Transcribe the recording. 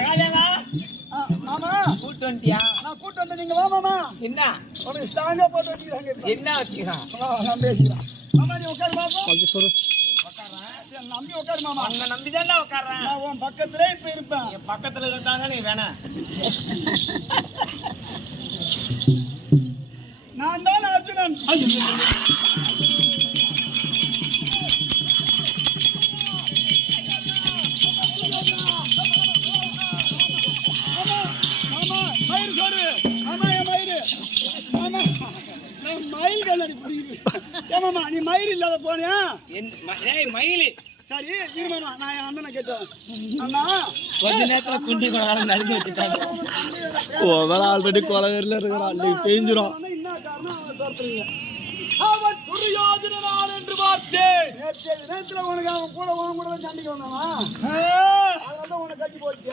மகாதேவா மாமா கூட்டு வந்துட்டியா? நான் கூட்டு வந்தேன். நீங்க வா மாமா. என்ன உனக்கு ஸ்ட்ராங்கா போட்டு வச்சுக்கிறாங்க. என்ன வச்சுக்கலாம்? நான் பேசிக்கிறேன். மாமா நீ உட்காரு மாமா. நம்பி உட்காரு மாமா. உன்னை நம்பிதானே உட்கார்றேன். நான் உன் பக்கத்திலே இப்ப இருப்பேன். என் பக்கத்துல இருந்தாங்க நீ வேணாம். நான் தான் அர்ஜுனன். மயில் சோறு. மாமா என் மயிறு. மாமா நான் மயில் கல்லடி பிடிக்கிறேன். ஏமாமா நீ மயில் இல்லாத போனியா? மயிலு சரி இருமாமா நான் என் அண்ணனை கேட்டேன். அண்ணா கொஞ்ச நேரத்துல குண்டி கொண்டாலும் நடுக்க வச்சுட்டாங்க. ஆல்ரெடி கொலவெறில இருக்கிறான். பேஞ்சிரும். என்ன காரணம் அவனை தோற்றுறீங்க? அவன் துரியோதனன் என்று பார்த்தேன். நேற்று நேரத்துல உனக்கு அவன் கூட சண்டைக்கு வந்தானா? அதான் உனக்கு கட்டி போச்சு.